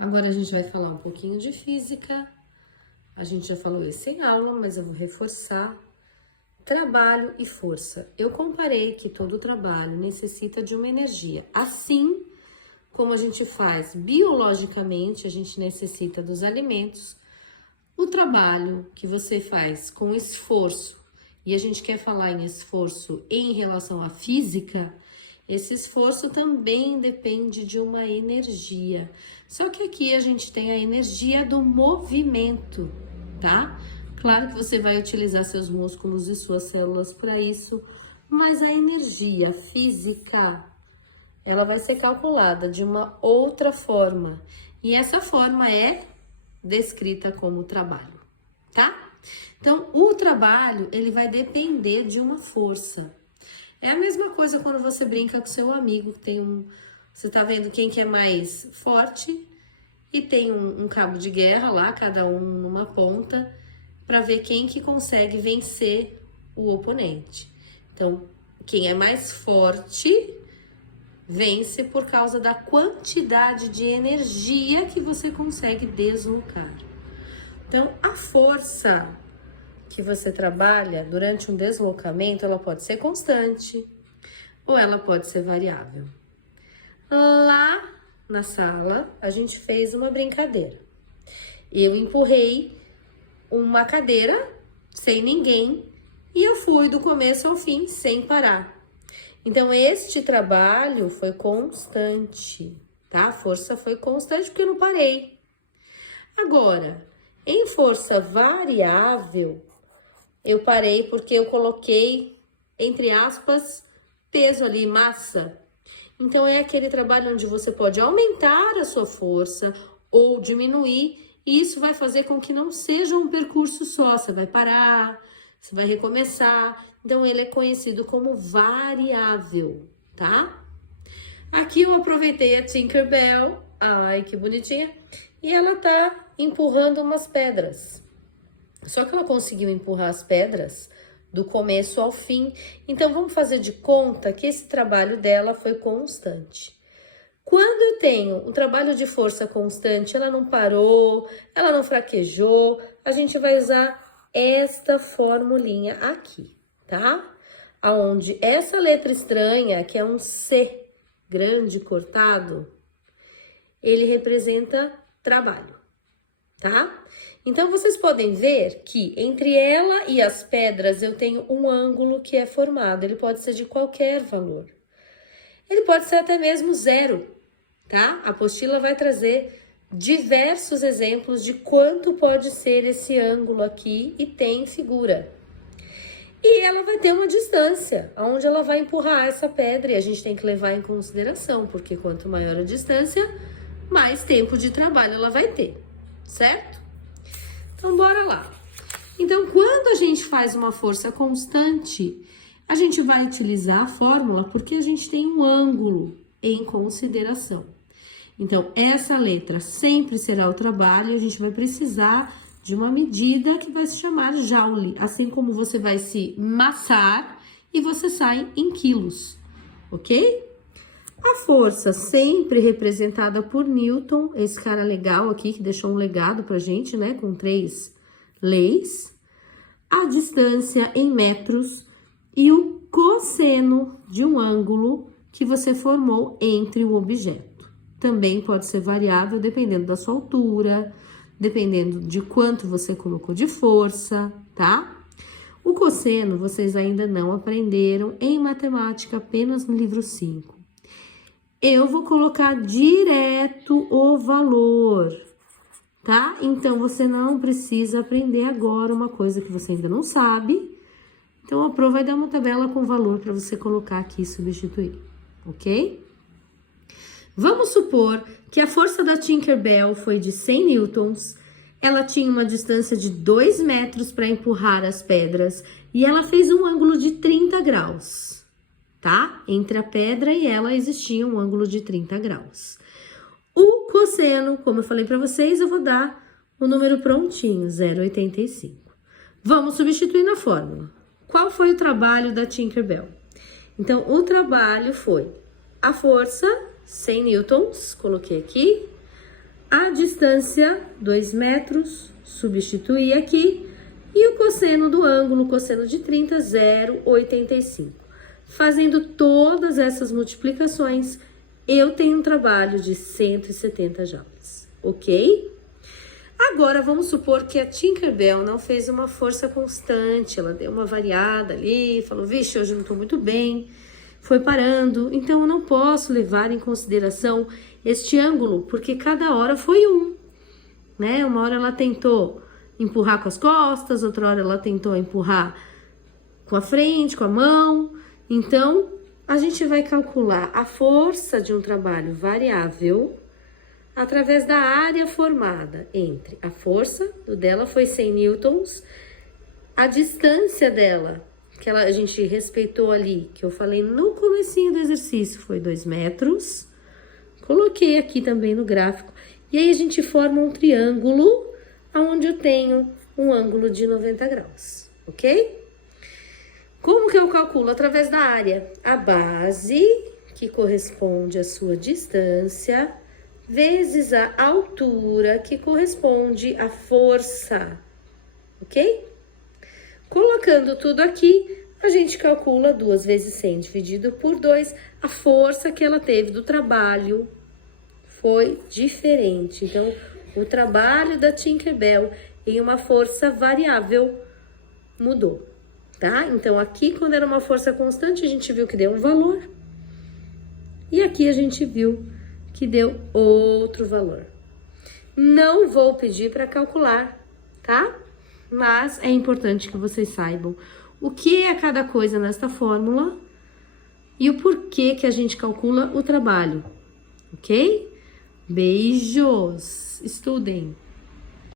Agora a gente vai falar um pouquinho de física. A gente já falou isso em aula, mas eu vou reforçar. Trabalho e força. Eu comparei que todo trabalho necessita de uma energia. Assim como a gente faz biologicamente, a gente necessita dos alimentos. O trabalho que você faz com esforço, e a gente quer falar em esforço em relação à física, esse esforço também depende de uma energia. Só que aqui a gente tem a energia do movimento, tá? Claro que você vai utilizar seus músculos e suas células para isso, mas a energia física, ela vai ser calculada de uma outra forma. E essa forma é descrita como trabalho, tá? Então, o trabalho, ele vai depender de uma força. É a mesma coisa quando você brinca com seu amigo, que tem você tá vendo quem que é mais forte e tem um cabo de guerra lá, cada um numa ponta, para ver quem que consegue vencer o oponente. Então, quem é mais forte vence por causa da quantidade de energia que você consegue deslocar. Então, a força que você trabalha durante um deslocamento, ela pode ser constante ou ela pode ser variável. Lá na sala, a gente fez uma brincadeira. Eu empurrei uma cadeira sem ninguém e eu fui do começo ao fim sem parar. Então, este trabalho foi constante, tá? A força foi constante porque eu não parei. Agora, em força variável, eu parei porque eu coloquei, entre aspas, peso ali, massa. Então, é aquele trabalho onde você pode aumentar a sua força ou diminuir, e isso vai fazer com que não seja um percurso só. Você vai parar, você vai recomeçar. Então, ele é conhecido como variável, tá? Aqui eu aproveitei a Tinkerbell, ai que bonitinha, e ela tá empurrando umas pedras. Só que ela conseguiu empurrar as pedras do começo ao fim. Então, vamos fazer de conta que esse trabalho dela foi constante. Quando eu tenho um trabalho de força constante, ela não parou, ela não fraquejou, a gente vai usar esta formulinha aqui, tá? Aonde essa letra estranha, que é um C grande cortado, ele representa trabalho, tá? Então, vocês podem ver que entre ela e as pedras eu tenho um ângulo que é formado. Ele pode ser de qualquer valor. Ele pode ser até mesmo zero, tá? A apostila vai trazer diversos exemplos de quanto pode ser esse ângulo aqui e tem figura. E ela vai ter uma distância, onde ela vai empurrar essa pedra e a gente tem que levar em consideração, porque quanto maior a distância, mais tempo de trabalho ela vai ter, certo? Então, bora lá. Então, quando a gente faz uma força constante, a gente vai utilizar a fórmula porque a gente tem um ângulo em consideração. Então, essa letra sempre será o trabalho, a gente vai precisar de uma medida que vai se chamar joule, assim como você vai se massar e você sai em quilos, ok? A força sempre representada por Newton, esse cara legal aqui que deixou um legado pra gente, né, com 3 leis. A distância em metros e o cosseno de um ângulo que você formou entre o objeto. Também pode ser variável dependendo da sua altura, dependendo de quanto você colocou de força, tá? O cosseno vocês ainda não aprenderam em matemática, apenas no livro 5. Eu vou colocar direto o valor, tá? Então, você não precisa aprender agora uma coisa que você ainda não sabe. Então, a Pro vai dar uma tabela com valor para você colocar aqui e substituir, ok? Vamos supor que a força da Tinkerbell foi de 100 newtons, ela tinha uma distância de 2 metros para empurrar as pedras e ela fez um ângulo de 30 graus. Tá? Entre a pedra e ela existia um ângulo de 30 graus. O cosseno, como eu falei para vocês, eu vou dar o número prontinho, 0,85. Vamos substituir na fórmula. Qual foi o trabalho da Tinkerbell? Então, o trabalho foi a força, 100 newtons, coloquei aqui, a distância, 2 metros, substituir aqui, e o cosseno do ângulo, cosseno de 30, 0,85. Fazendo todas essas multiplicações, eu tenho um trabalho de 170 joules, ok? Agora, vamos supor que a Tinkerbell não fez uma força constante, ela deu uma variada ali, falou, vixe, hoje não tô muito bem, foi parando, então eu não posso levar em consideração este ângulo, porque cada hora foi um, né? Uma hora ela tentou empurrar com as costas, outra hora ela tentou empurrar com a frente, com a mão. Então, a gente vai calcular a força de um trabalho variável através da área formada entre a força dela foi 100 newtons, a distância dela, que a gente respeitou ali, que eu falei no comecinho do exercício, foi 2 metros. Coloquei aqui também no gráfico. E aí, a gente forma um triângulo, onde eu tenho um ângulo de 90 graus, ok? Como que eu calculo? Através da área. A base, que corresponde à sua distância, vezes a altura, que corresponde à força, ok? Colocando tudo aqui, a gente calcula 2 vezes 100 dividido por 2, a força que ela teve do trabalho foi diferente. Então, o trabalho da Tinkerbell em uma força variável mudou, tá? Então, aqui, quando era uma força constante, a gente viu que deu um valor. E aqui a gente viu que deu outro valor. Não vou pedir para calcular, tá? Mas é importante que vocês saibam o que é cada coisa nesta fórmula e o porquê que a gente calcula o trabalho, ok? Beijos! Estudem!